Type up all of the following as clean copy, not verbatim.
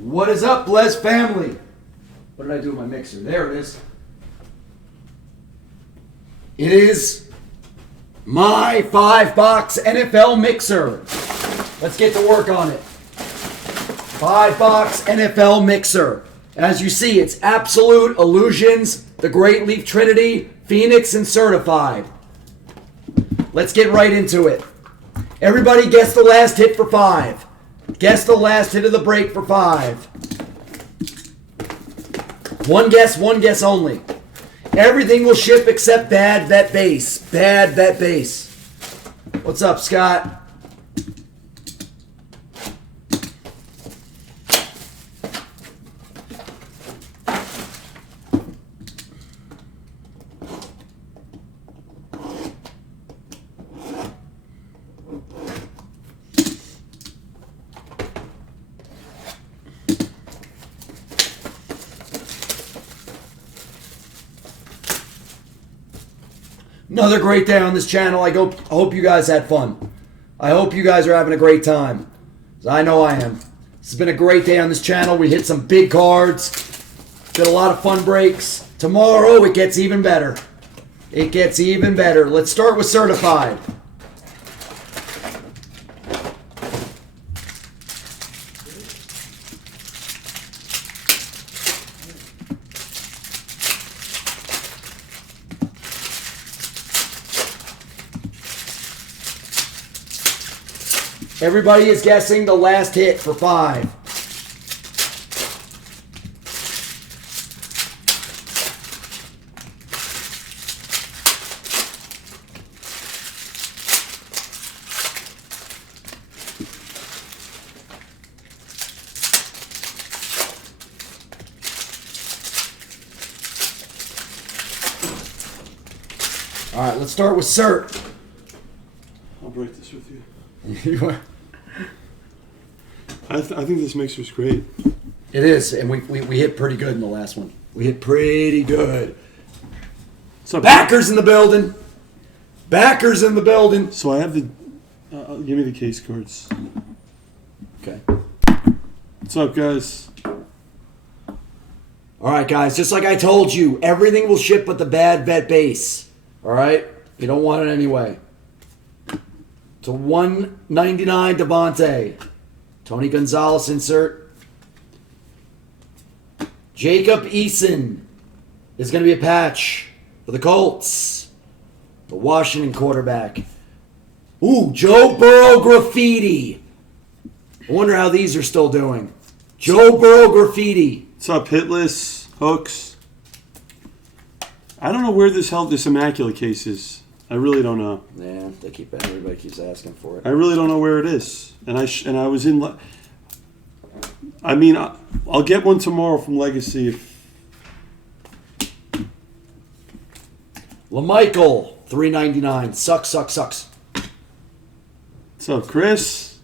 What is up, Blez family? What did I do with my mixer? There it is. It is my 5-box NFL mixer. Let's get to work on it. 5-box NFL mixer. As you see, it's Absolute, Illusions, the Great Leaf Trinity, Phoenix, and Certified. Let's get right into it. Everybody guess the last hit for 5. Guess the last hit of the break for 5. One guess only. Everything will ship except Bad Vet Base. Bad Vet Base. What's up, Scott? Another great day on this channel. I hope you guys had fun. I hope you guys are having a great time. I know I am. This has been a great day on this channel. We hit some big cards. Did a lot of fun breaks. Tomorrow it gets even better. It gets even better. Let's start with Certified. Everybody is guessing the last hit for 5. All right, let's start with Cert. I'll break this with you. You are. I think this mixer's great. It is, and we hit pretty good in the last one. We hit pretty good. So Backers in the building. Backers in the building. So I have the. Give me the case cards. Okay. What's up, guys? All right, guys. Just like I told you, everything will ship but the Bad Vet Base. All right. You don't want it anyway. To 199 Devontae. Tony Gonzalez insert. Jacob Eason is going to be a patch for the Colts. The Washington quarterback. Ooh, Joe Burrow graffiti. I wonder how these are still doing. Joe Burrow graffiti. What's up, Hitless? Hooks? I don't know where this Immaculate case is. I really don't know. Yeah, everybody keeps asking for it. I really don't know where it is. And I was in. I mean, I'll get one tomorrow from Legacy. LaMichael, $3.99. Sucks. What's up, Chris?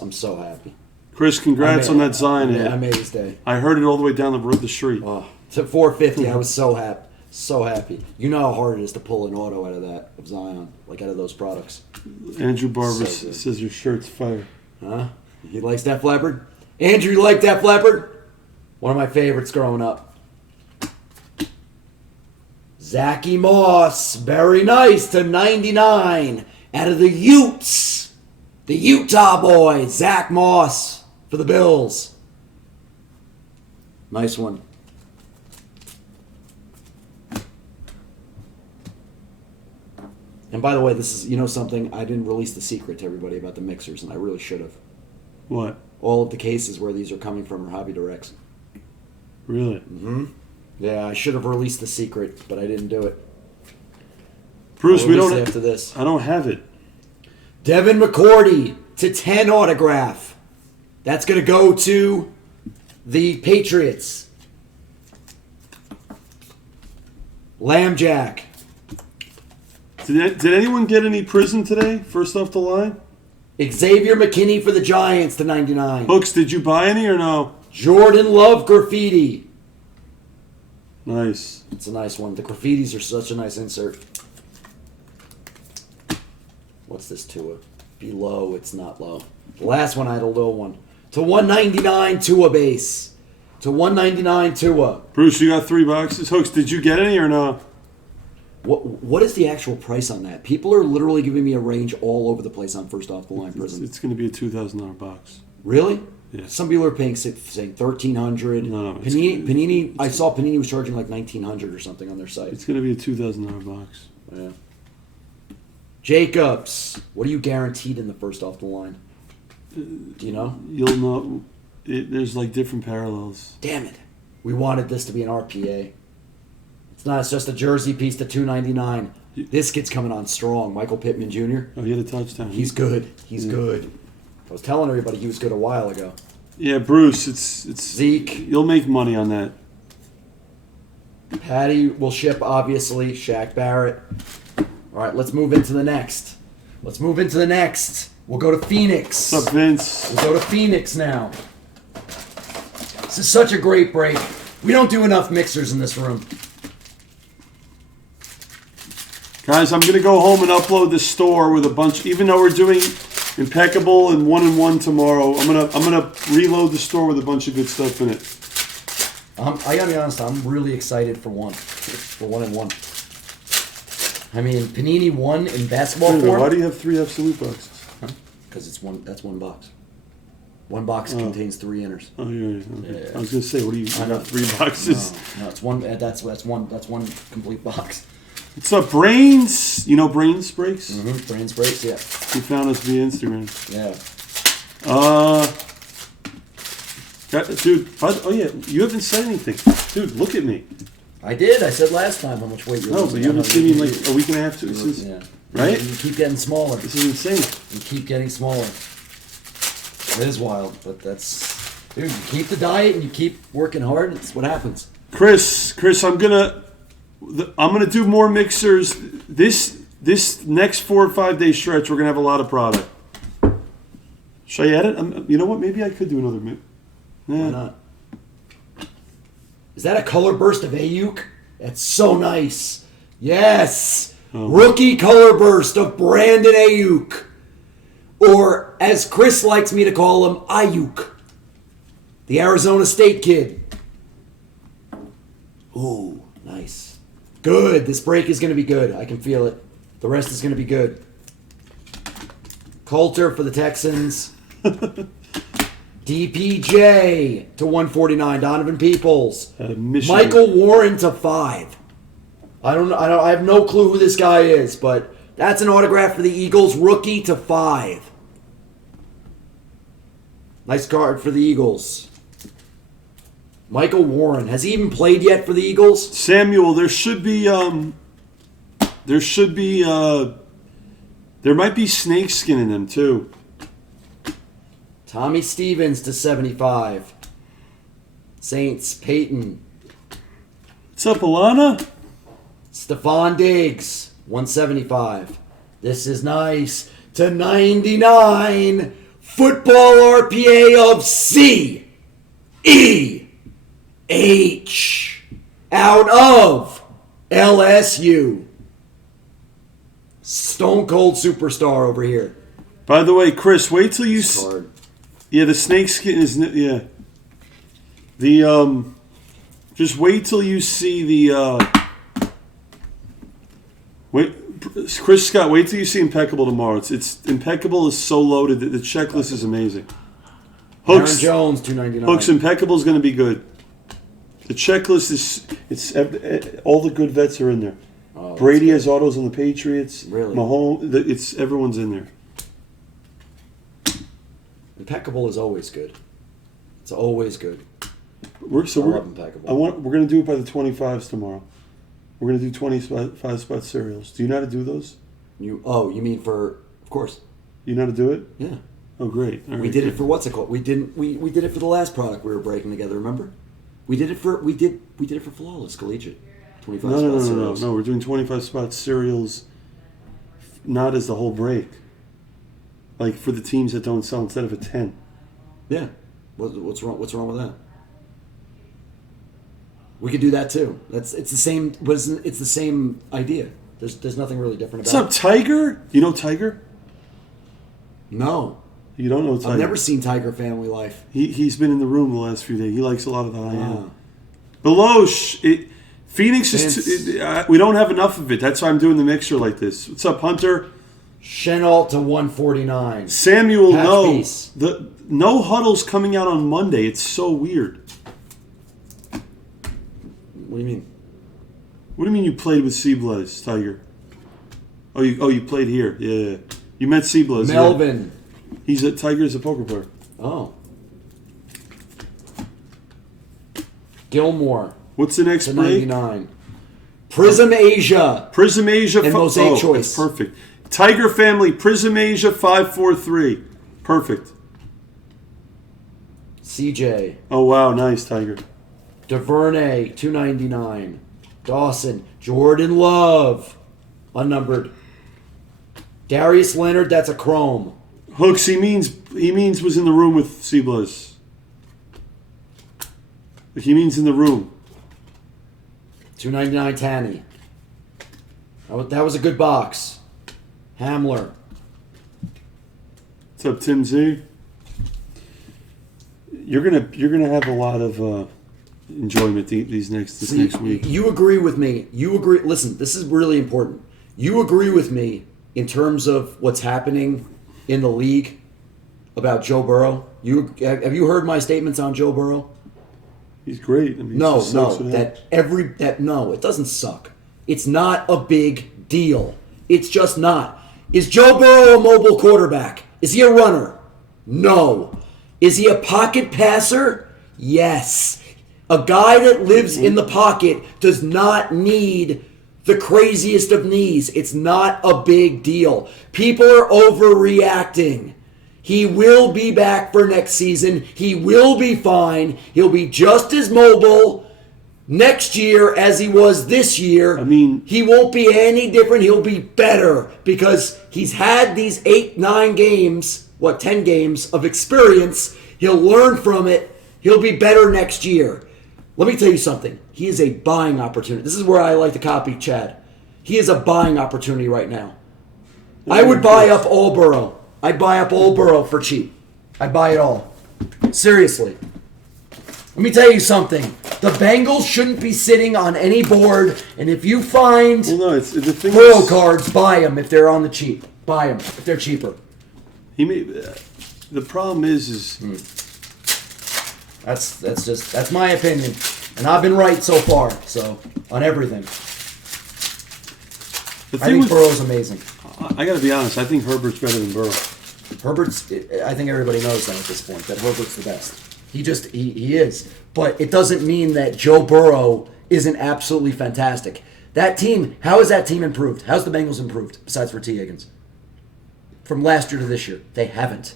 I'm so happy. Chris, congrats on that Zion. I made his day. I heard it all the way down the street. Oh, to 450, I was so happy. So happy. You know how hard it is to pull an auto out of Zion, like out of those products. Andrew Barber says your shirt's fire. Huh? He likes Def Leppard? Andrew, you like Def Leppard? One of my favorites growing up. Zachy Moss, very nice, to 99 out of the Utes. The Utah boy, Zach Moss for the Bills. Nice one. And by the way, this is, you know something, I didn't release the secret to everybody about the mixers, and I really should have. What? All of the cases where these are coming from are Hobby Directs. Really? Mm-hmm. Yeah, I should have released the secret, but I didn't do it. Bruce, we don't after this. I don't have it. Devin McCourty to 10 autograph. That's going to go to the Patriots. Lambjack. Did anyone get any prison today? First off the line? Xavier McKinney for the Giants to 99. Hooks, did you buy any or no? Jordan Love graffiti. Nice. It's a nice one. The graffitis are such a nice insert. What's this to? Below, it's not low. The last one I had a low one. To to 199 Tua base. To 199 Tua. Bruce, you got 3 boxes. Hooks, did you get any or no? What is the actual price on that? People are literally giving me a range all over the place on first off the line Prism. It's going to be a $2,000 box. Really? Yeah. Some people are saying $1,300. No, Panini. I saw Panini was charging like $1,900 or something on their site. It's going to be a $2,000 box. Yeah. Jacobs, what are you guaranteed in the first off the line? Do you know? You'll know. There's like different parallels. Damn it! We wanted this to be an RPA. It's not. It's just a jersey piece to $2.99. This kid's coming on strong. Michael Pittman Jr. Oh, he had a touchdown. He's good. He's good. I was telling everybody he was good a while ago. Yeah, Bruce, it's Zeke. You'll make money on that. Patty will ship, obviously. Shaq Barrett. All right, let's move into the next. We'll go to Phoenix. What's up, Vince? We'll go to Phoenix now. This is such a great break. We don't do enough mixers in this room. Guys, I'm going to go home and upload the store with a bunch. Even though we're doing Impeccable and 1-in-1 tomorrow, I'm gonna reload the store with a bunch of good stuff in it. I gotta be honest, I'm really excited for 1-in-1. I mean, Panini 1 in basketball form. Why do you have 3 absolute boxes? Because it's one. That's one box. One box contains 3 inners. Oh, yeah. Okay. Yeah. I was gonna say, what do you got 3 boxes? No, it's one. That's one complete box. What's up, Brains? You know Brains Breaks? Mm-hmm. Brains breaks. Yeah. He found us via Instagram. Yeah. Dude. Oh yeah, you haven't said anything, dude. Look at me. I did. I said last time how much weight you're No, losing. but you haven't seen me in like a week and a half. Since, Yeah. right? You keep getting smaller. This is insane. You keep getting smaller. It is wild, but that's... Dude, you keep the diet and you keep working hard, it's what happens. Chris, I'm gonna do more mixers. This next 4 or 5 day stretch, we're gonna have a lot of product. Should I edit? You know what? Maybe I could do another mix. Why not? Is that a color burst of Ayuk? That's so nice. Yes! Oh. Rookie color burst of Brandon Ayuk. Or, as Chris likes me to call him, Ayuk. The Arizona State kid. Ooh, nice. Good. This break is going to be good. I can feel it. The rest is going to be good. Coulter for the Texans. DPJ to 149. Donovan Peoples. Michael Warren to 5. I have no clue who this guy is, but that's an autograph for the Eagles. Rookie to 5. Nice card for the Eagles. Michael Warren. Has he even played yet for the Eagles? Samuel, there might be snakeskin in them too. Tommy Stevens to 75. Saints, Peyton. What's up, Alana? Stephon Diggs, 175. This is nice. To 99. Football RPA of C. E. H. Out of LSU. Stone Cold Superstar over here. By the way, Chris, wait till you... Card. Yeah, the snakeskin is... Yeah. Just wait till you see the... Chris Scott, wait till you see Impeccable tomorrow. It's Impeccable is so loaded that the checklist is amazing. Aaron Jones, 299. Hooks Impeccable is going to be good. The checklist is all the good vets are in there. Oh, Brady has autos on the Patriots. Really? Mahomes, everyone's in there. Impeccable is always good. It's always good. We're love Impeccable. We're going to do it by the 25s tomorrow. We're going to do 25 spot cereals. Do you know how to do those? You mean for, of course. You know how to do it? Yeah. Oh, great. All We right, did good. it for what's it called? We did it for the last product we were breaking together, remember? We did it for Flawless Collegiate. 25 spot cereals. No. We're doing 25 spot cereals, not as the whole break. Like for the teams that don't sell instead of a 10. Yeah. What's wrong with that? We could do that too. It's the same. It's the same idea. There's nothing really different about What's up, Tiger? You know Tiger? it. No. You don't know Tiger. I've never seen Tiger Family Life. He's been in the room the last few days. He likes a lot of the high-end. Below, Phoenix is... we don't have enough of it. That's why I'm doing the mixer like this. What's up, Hunter? Chenault to 149. Samuel, Patch no. piece. The no huddle's coming out on Monday. It's so weird. What do you mean? What do you mean you played with Blez, Tiger? Oh, you played here. Yeah. You met Blez. Melvin. Yeah. Tiger's a poker player. Oh. Gilmore. What's the next to break? 99. Prism Asia. Prism Asia. And Mosaic Choice. That's perfect. Tiger Family, Prism Asia 543. Perfect. CJ. Oh, wow. Nice, Tiger. DuVernay, 299. Dawson. Jordan Love. Unnumbered. Darius Leonard, that's a chrome. Hooks, he means was in the room with Blez. He means in the room. 299 Tanny. That was a good box. Hamler. What's up, Tim Z? You're gonna have a lot of enjoyment this next week. You agree with me. You agree. Listen, this is really important. You agree with me in terms of what's happening in the league about Joe Burrow. Have you heard my statements on Joe Burrow? He's great. I mean, No, it doesn't suck. It's not a big deal. It's just not. Is Joe Burrow a mobile quarterback? Is he a runner? No. Is he a pocket passer? Yes. A guy that lives in the pocket does not need the craziest of knees. It's not a big deal. People are overreacting. He will be back for next season. He will be fine. He'll be just as mobile next year as he was this year. I mean, he won't be any different. He'll be better because he's had these 8-9 games, 10 games of experience. He'll learn from it. He'll be better next year. Let me tell you something. He is a buying opportunity. This is where I like to copy Chad. He is a buying opportunity right now. I would buy up all Burrow. I'd buy up old Burrow for cheap. I'd buy it all. Seriously. Let me tell you something. The Bengals shouldn't be sitting on any board, and if you find Burrow cards, buy them if they're on the cheap. Buy them if they're cheaper. The problem is that's my opinion, and I've been right so far. So on everything, I think Burrow's amazing. I got to be honest. I think Herbert's better than Burrow. I think everybody knows that at this point, that Herbert's the best. He is. But it doesn't mean that Joe Burrow isn't absolutely fantastic. That team, how has that team improved? How's the Bengals improved, besides for T. Higgins? From last year to this year? They haven't.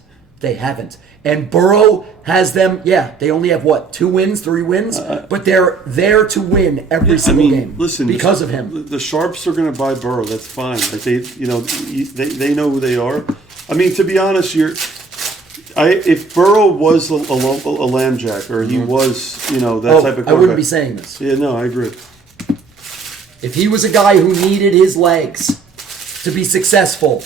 And Burrow has them, they only have 2 wins, 3 wins? But they're there to win every single game. Listen, because of him. The Sharps are going to buy Burrow. That's fine. Like they know who they are. I mean, to be honest, if Burrow was a lambjack or he was, that type of quarterback, I wouldn't be saying this. Yeah, no, I agree. If he was a guy who needed his legs to be successful,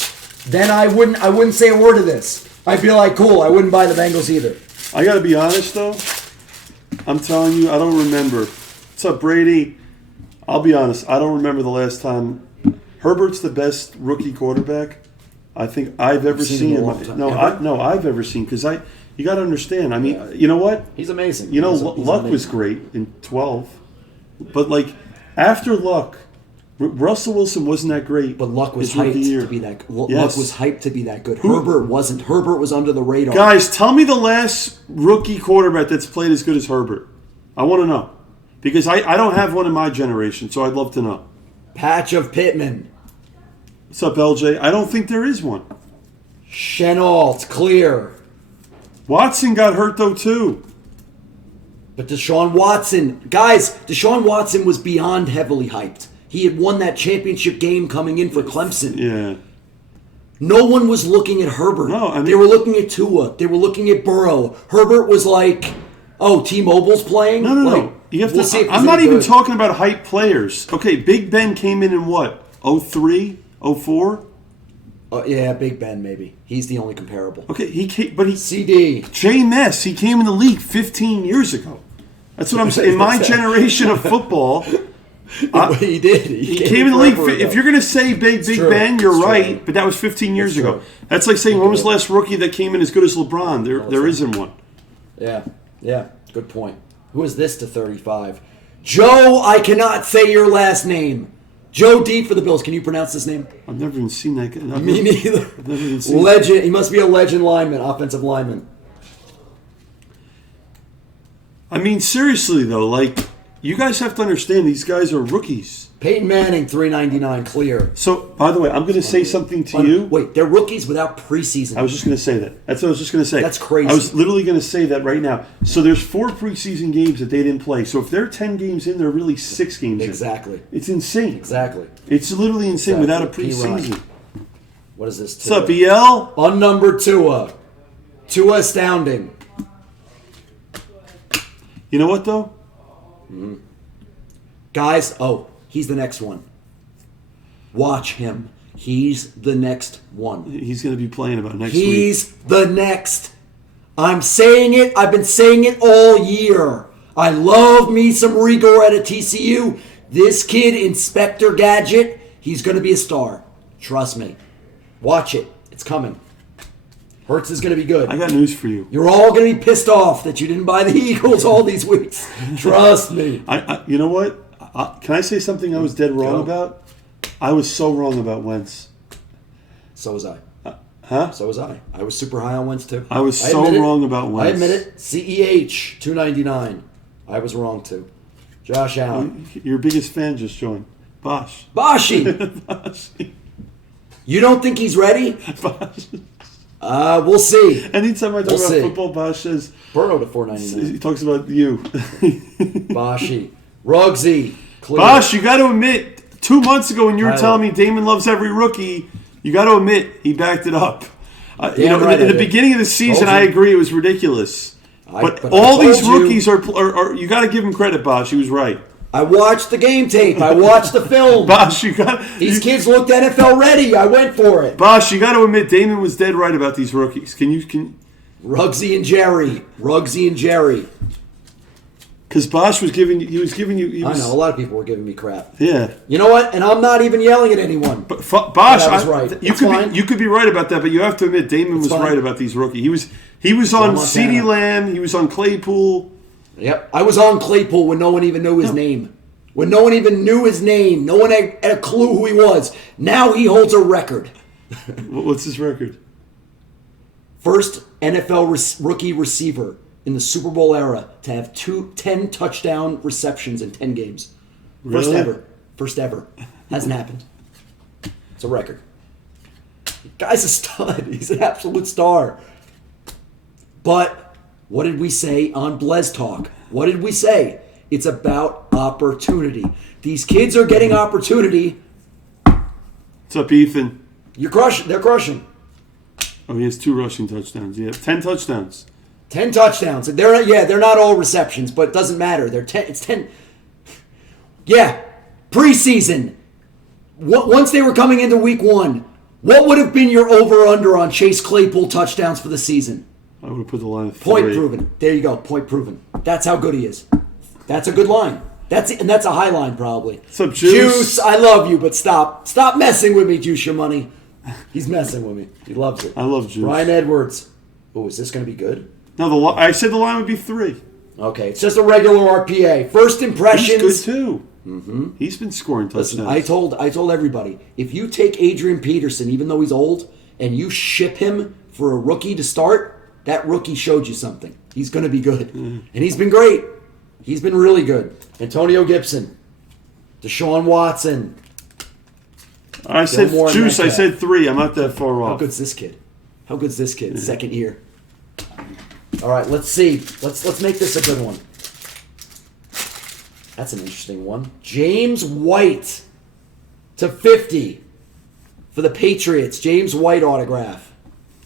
then I wouldn't say a word of this. I'd be like, cool, I wouldn't buy the Bengals either. I got to be honest, though. I'm telling you, I don't remember. What's up, Brady? I'll be honest. I don't remember the last time. Herbert's the best rookie quarterback I think I've ever seen. I've ever seen. Because you got to understand. I mean, you know what? He's amazing. Luck was great in 12. But, after Luck, Russell Wilson wasn't that great. But Luck was hyped to be that. Luck was hyped to be that good. Herbert wasn't. Herbert was under the radar. Guys, tell me the last rookie quarterback that's played as good as Herbert. I want to know because I don't have one in my generation, so I'd love to know. Patch of Pittman. What's up, LJ? I don't think there is one. Chenault, clear. Watson got hurt though too. But Deshaun Watson, guys, Deshaun Watson was beyond heavily hyped. He had won that championship game coming in for Clemson. Yeah. No one was looking at Herbert. No, they were looking at Tua. They were looking at Burrow. Herbert was like, T-Mobile's playing? No. You have to. I'm not even talking about hype players. Okay, Big Ben came in what? 03? 04? Yeah, Big Ben maybe. He's the only comparable. Okay, he came, but he CD. JMS. He came in the league 15 years ago. That's what I'm saying. In my generation of football, He did. he came in the league. forever If ago. you're going to say Big true. Ben, you're It's true. right. But that was 15 years It's ago. true. That's like saying when was the last rookie that came in as good as LeBron? There isn't one. Yeah, good point. Who is this to 35? Joe, I cannot say your last name. Joe D for the Bills. Can you pronounce this name? I've never even seen that guy. Me neither. I've never even seen Legend. He must be a legend lineman, offensive lineman. I mean, seriously though, like you guys have to understand these guys are rookies. Peyton Manning, $3.99 clear. So, by the way, I'm going to say something to you. Wait, they're rookies without preseason. I was just going to say that. That's what I was just going to say. That's crazy. I was literally going to say that right now. So there's 4 preseason games that they didn't play. So if they're 10 games in, they're really 6 games in. Exactly. It's insane. Exactly. It's literally insane without a P. preseason. What is this? What's up, EL? Unnumbered Tua. Tua astounding. You know what, though? Guys, he's the next one. Watch him. He's the next one. He's going to be playing about next week. He's the next. I'm saying it. I've been saying it all year. I love me some Rigor at a TCU. This kid, Inspector Gadget, he's going to be a star. Trust me. Watch it. It's coming. Hurts is going to be good. I got news for you. You're all going to be pissed off that you didn't buy the Eagles all these weeks. Trust me. You know what? Can I say something I was dead wrong Go. about? I was so wrong about Wentz. So was I. Huh? So was I. I was super high on Wentz too. I was so admit it. wrong about Wentz. I admit it. CEH, $2.99. I was wrong too. Josh Allen. Your biggest fan just joined. Bosch. Bashi. Bosch. You don't think he's ready? Bosch. We'll see. Anytime I talk We'll about see. football, Bosch says, Burrow to $4.99. he talks about you. Bashi. Rugsy. Clear. Bosch, you got to admit, 2 months ago when you were Right. telling me Damon loves every rookie, you got to admit he backed it up. right, in the I did. beginning of the season, Told you. I agree it was ridiculous. But I all these told you. rookies are you got to give him credit, Bosch. He was right. I watched the game tape. I watched the film. Bosch, you got These kids looked NFL ready. I went for it. Bosch, you got to admit Damon was dead right about these rookies. Can Rugsy and Jerry. Rugsy and Jerry. because Bosch was giving you, I know, a lot of people were giving me crap. Yeah. You know what? And I'm not even yelling at anyone. But Bosch, I was right. You It's could fine. be right about that, but you have to admit Damon was fine. right about these rookies. He was on Montana. CeeDee Lamb, he was on Claypool. Yep. I was on Claypool when no one even knew his name. When no one even knew his name. No one had a clue who he was. Now he holds a record. What's his record? First NFL rookie receiver in the Super Bowl era to have 10 touchdown receptions in 10 games. First Really? ever. First ever. Hasn't happened. It's a record. Guy's a stud. He's an absolute star. But what did we say on Blez Talk? What did we say? It's about opportunity. These kids are getting opportunity. What's up, Ethan? You're crushing. They're crushing. Oh, he has 2 rushing touchdowns. Yeah, 10 touchdowns. 10 touchdowns. They're not all receptions, but it doesn't matter. It's 10. Yeah, preseason. Once they were coming into week 1, what would have been your over/under on Chase Claypool touchdowns for the season? I would have put the line at 3. Point proven. There you go. Point proven. That's how good he is. That's a good line. That's a high line probably. What's up, Juice? I love you, but stop messing with me, Juice. Your money. He's messing with me. He loves it. I love Juice. Brian Edwards. Oh, is this going to be good? No, I said the line would be 3. Okay, it's just a regular RPA. First impressions. He's good too. Mm-hmm. He's been scoring touchdowns. Listen, I told everybody, if you take Adrian Peterson, even though he's old, and you ship him for a rookie to start, that rookie showed you something. He's going to be good. And he's been great. He's been really good. Antonio Gibson. Deshaun Watson. I said Gilmore and Juice. I Metcalf. said 3. I'm not that far How off. good's this kid? Second year. All right, let's see. Let's make this a good one. That's an interesting one. James White to 50 for the Patriots. James White autograph.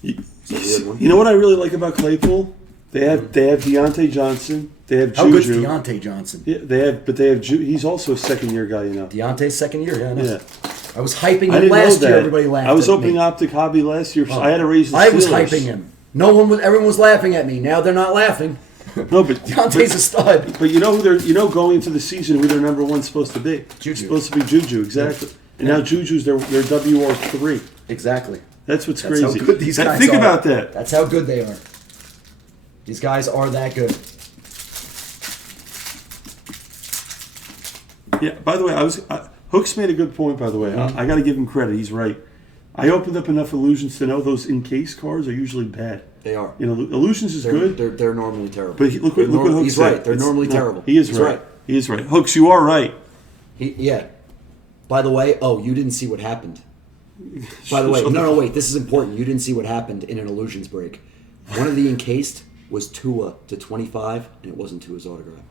It's a weird one. You know what I really like about Claypool? They have Deontay Johnson. They have Juju. How good's Deontay Johnson? Yeah, they have He's also a second-year guy. You know. Deontay's second year, yeah. I know. Yeah. I was hyping I him didn't know last year. that. Everybody laughed I was at opening me. Optic Hobby last year. I had to raise the I was Steelers. hyping him. Everyone was laughing at me. Now they're not laughing. No, but Deontay's a stud. But you know who going into the season who their number one's supposed to be? Juju. Supposed to be Juju, exactly. And now Juju's their WR3. Exactly. That's what's That's crazy. how good these guys Think are. about that. That's how good they are. These guys are that good. Yeah. By the way, Hooks made a good point. By the way, I got to give him credit. He's right. I opened up enough illusions to know those encased cards are usually bad. They are. You know, illusions is good. They're normally terrible. But look what Hooks He's said. right. They're normally terrible. He is He's right. He is right. Hooks, you are right. Yeah. By the way, you didn't see what happened. By the way, no, wait. This is important. You didn't see what happened in an illusions break. One of the encased was Tua to 25, and it wasn't Tua's autograph.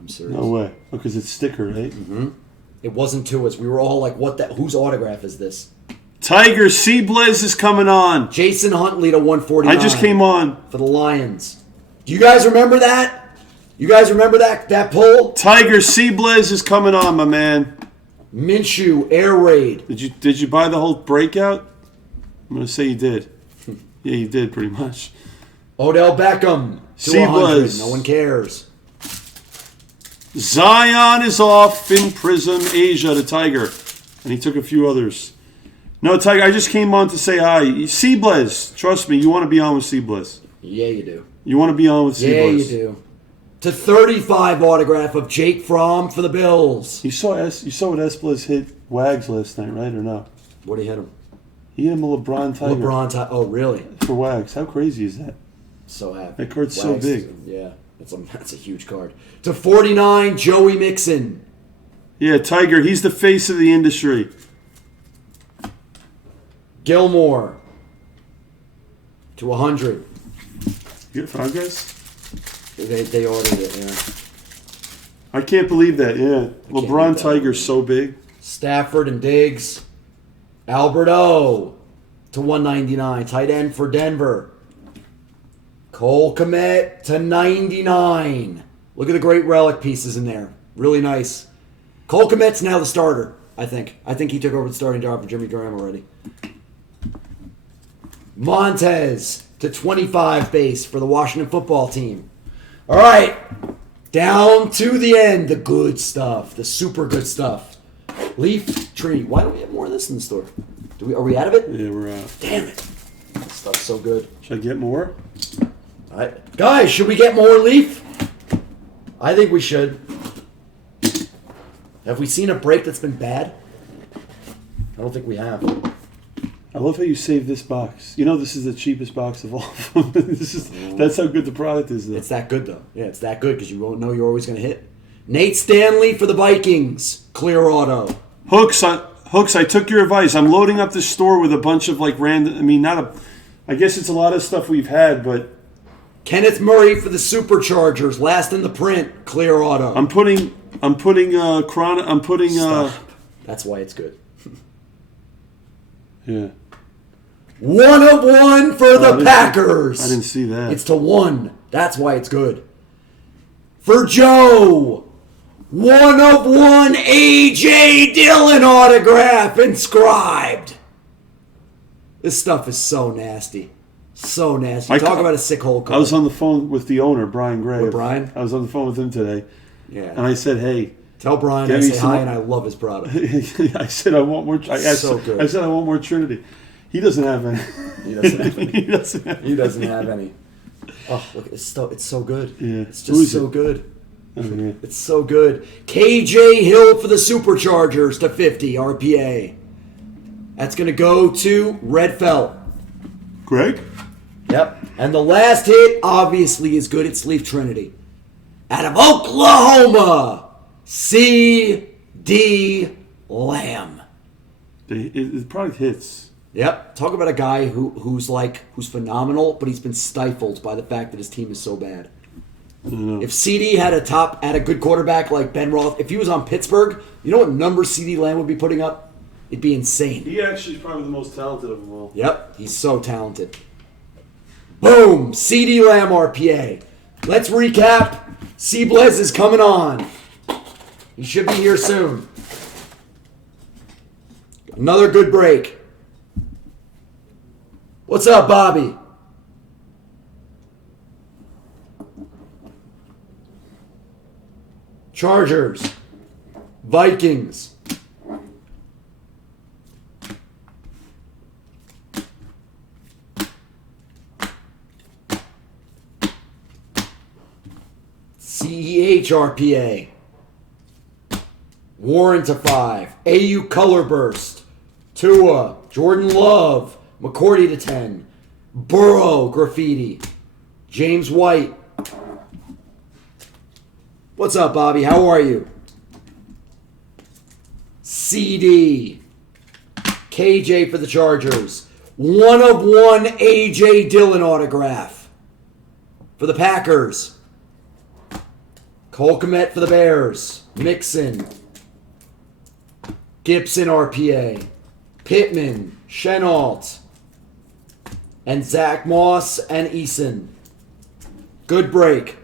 I'm serious. No way. Because it's sticker, right? Mm-hmm. It wasn't Tua's. We were all like, "What? Whose autograph is this?" Tiger C. Blez is coming on. Jason Huntley to 149. I just came on. For the Lions. Do you guys remember that? You guys remember that pull? Tiger C. Blez is coming on, my man. Minshew Air Raid. Did you buy the whole breakout? I'm gonna say you did. Yeah, you did pretty much. Odell Beckham to C. 100. Blez. No one cares. Zion is off in Prism Asia to Tiger, and he took a few others. No, Tiger, I just came on to say hi. C. Blez, trust me, you want to be on with C. Blez. Yeah, you do. You want to be on with C. Yeah, Blez. you do. To 35 autograph of Jake Fromm for the Bills. You saw what S. Blez hit Wags last night, right or no? What did he hit him? He hit him a LeBron Tiger. Oh, really? For Wags. How crazy is that? So happy. That card's so big. Yeah, that's a huge card. To 49, Joey Mixon. Yeah, Tiger, he's the face of the industry. Gilmore to 100. You get progress? They ordered it, yeah. I can't believe that, yeah. LeBron Tiger's so big. Stafford and Diggs. Alberto to 199. Tight end for Denver. Cole Kmet to 99. Look at the great relic pieces in there. Really nice. Cole Kmet's now the starter, I think. I think he took over the starting job for Jimmy Graham already. Montez to 25 base for the Washington football team. All right. Down to the end. The good stuff. The super good stuff. Leaf Tree. Why don't we have more of this in the store? Are we out of it? Yeah, we're out. Damn it. This stuff's so good. Should I get more? All right. Guys, should we get more Leaf? I think we should. Have we seen a break that's been bad? I don't think we have. I love how you saved this box. You know this is the cheapest box of all of them. That's how good the product is, though. It's that good, though. Yeah, it's that good because you won't know you're always going to hit. Nate Stanley for the Vikings. Clear auto. Hooks, I took your advice. I'm loading up this store with a bunch of like random. I mean, I guess it's a lot of stuff we've had, but Kenneth Murray for the Superchargers. Last in the print. Clear auto. I'm putting. Stop. That's why it's good. Yeah. 1 of 1 for the Packers. I didn't see that. It's to 1. That's why it's good. For Joe, 1 of 1 A.J. Dillon autograph inscribed. This stuff is so nasty. So nasty. Talk about a sick hole card. I was on the phone with the owner, Brian Gray. With Brian? I was on the phone with him today. Yeah. And I said, hey. Tell Brian I say hi and I love his product. I said I want more. So good. I said I want more Trinity. He doesn't have any. He doesn't have any. He doesn't have any. Oh, look, it's so good. Yeah. It's just so good. Oh, yeah. It's so good. KJ Hill for the Superchargers to 50 RPA. That's going to go to Red Felt. Greg? Yep. And the last hit, obviously, is good. It's Leaf Trinity. Out of Oklahoma, C.D. Lamb. The product hits. Yep. Talk about a guy who's phenomenal, but he's been stifled by the fact that his team is so bad. If CD had a good quarterback like Ben Roth, if he was on Pittsburgh, you know what number CD Lamb would be putting up? It'd be insane. He actually is probably the most talented of them all. Yep, he's so talented. Boom, CD Lamb RPA. Let's recap. C. Blez is coming on. He should be here soon. Another good break. What's up, Bobby? Chargers. Vikings. CEH RPA. Warren to 5. AU Color Burst. Tua. Jordan Love. McCourty to 10. Burrow Graffiti. James White. What's up, Bobby? How are you? CD. KJ for the Chargers. 1 of 1 AJ Dillon autograph for the Packers. Cole Kmet for the Bears. Mixon. Gibson RPA. Pittman. Chenault. And Zach Moss and Eason. Good break.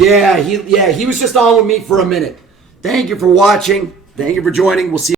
Yeah, he was just on with me for a minute. Thank you for watching. Thank you for joining. We'll see you.